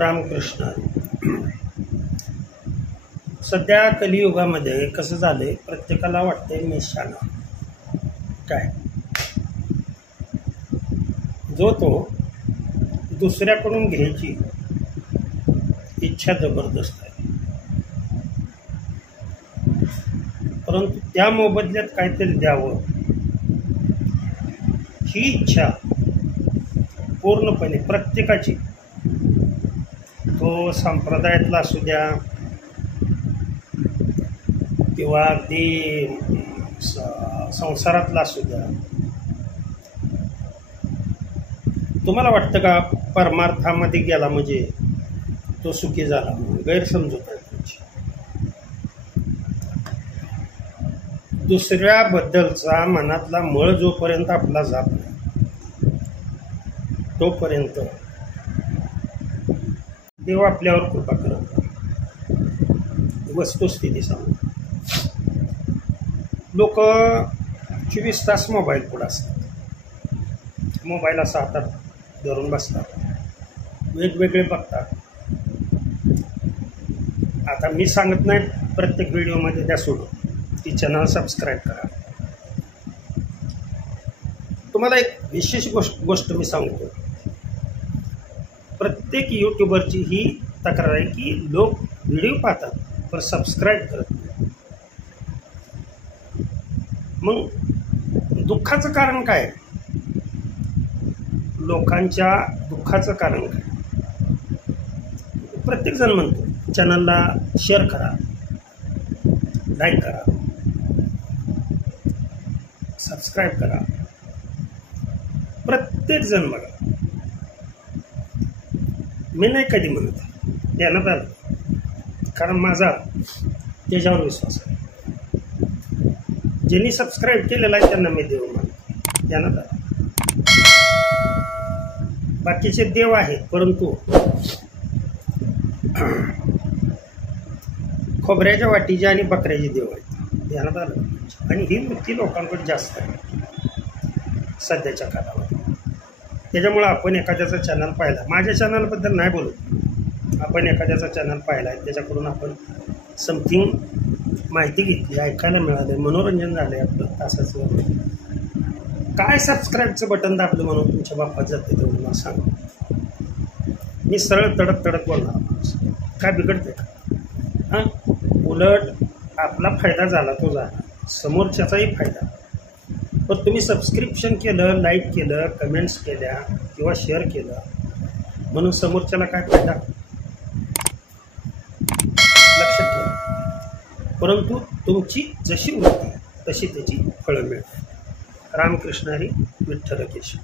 रामकृष्ण. सध्या कलियुगामध्ये कसं झालंय, प्रत्येकाला वाटतंय मी शहाणा. काय जो तो दुसऱ्याकडून घ्यायची इच्छा जबरदस्त आहे, परंतु त्या मोबदल्यात काहीतरी द्यावं ही इच्छा पूर्णपणे प्रत्येकाची, तो संप्रदायातला असू द्या किंवा अगदी संसारातला असू द्या. तुम्हाला वाटतं का परमार्थामध्ये गेला म्हणजे तो सुखी झाला म्हणून? गैरसमजूत आहे तुमची. दुसऱ्याबद्दलचा मनातला मळ जोपर्यंत आपला जात नाही तोपर्यंत देव आपल्यावर कृपा करत नाही. वस्तुस्थिती सांगू, लोक 24 तास मोबाईल पुढे असतात. मोबाईल असा हातात धरून बसतात, वेगवेगळे बघतात. आता मी सांगत नाही प्रत्येक व्हिडिओमध्ये त्या सोडून ती चॅनल सबस्क्राईब करा. तुम्हाला एक विशेष गोष्ट मी सांगतो. प्रत्येक यूट्यूबरची ही तक्रार आहे की लोक व्हिडिओ पाहतात पण सबस्क्राईब करत नाही. मग दुःखाचं कारण काय? लोकांच्या दुःखाचं कारण काय? प्रत्येकजण म्हणतो चॅनलला शेअर करा, लाईक करा, सबस्क्राईब करा. प्रत्येकजण बघा, मी नाही कधी म्हणत, ध्यानात आलं, कारण माझा त्याच्यावर विश्वास आहे. ज्यांनी सबस्क्राईब केलेला आहे त्यांना मी देव मानतो, ध्यानात आलं. बाकीचे देव आहेत परंतु खोबऱ्याच्या वाटीचे आणि बकऱ्याचे देव आहेत, ध्यानात आलं. आणि ही वृत्ती लोकांकडे जास्त आहे सध्याच्या काळामध्ये. त्याच्यामुळं आपण एखाद्याचा चॅनल पाहिला, माझ्या चॅनलबद्दल नाही बोलत, आपण एखाद्याचा चॅनल पाहिला आहे त्याच्याकडून आपण समथिंग माहिती घेतली, ऐकायला मिळालं, मनोरंजन झालं आहे आपलं तासाचं. काय सबस्क्राईबचं बटन दाबलं म्हणून तुमच्या बापात जाते तेवढं मला सांग. मी सरळ तडक तडक बोलणार माणूस, काय बिघडते का? हां, उलट आपला फायदा झाला तो झाला, समोरच्याचाही फायदा. पण तुम्ही सबस्क्रिप्शन केलं, लाईक केलं, कमेंट्स केल्या किंवा शेअर केलं म्हणून समोरच्याला काय फायदा? लक्षात ठेवा. परंतु तुमची जशी वृत्ती तशी त्याची फळं मिळतात. रामकृष्ण हरी, विठ्ठल केशव.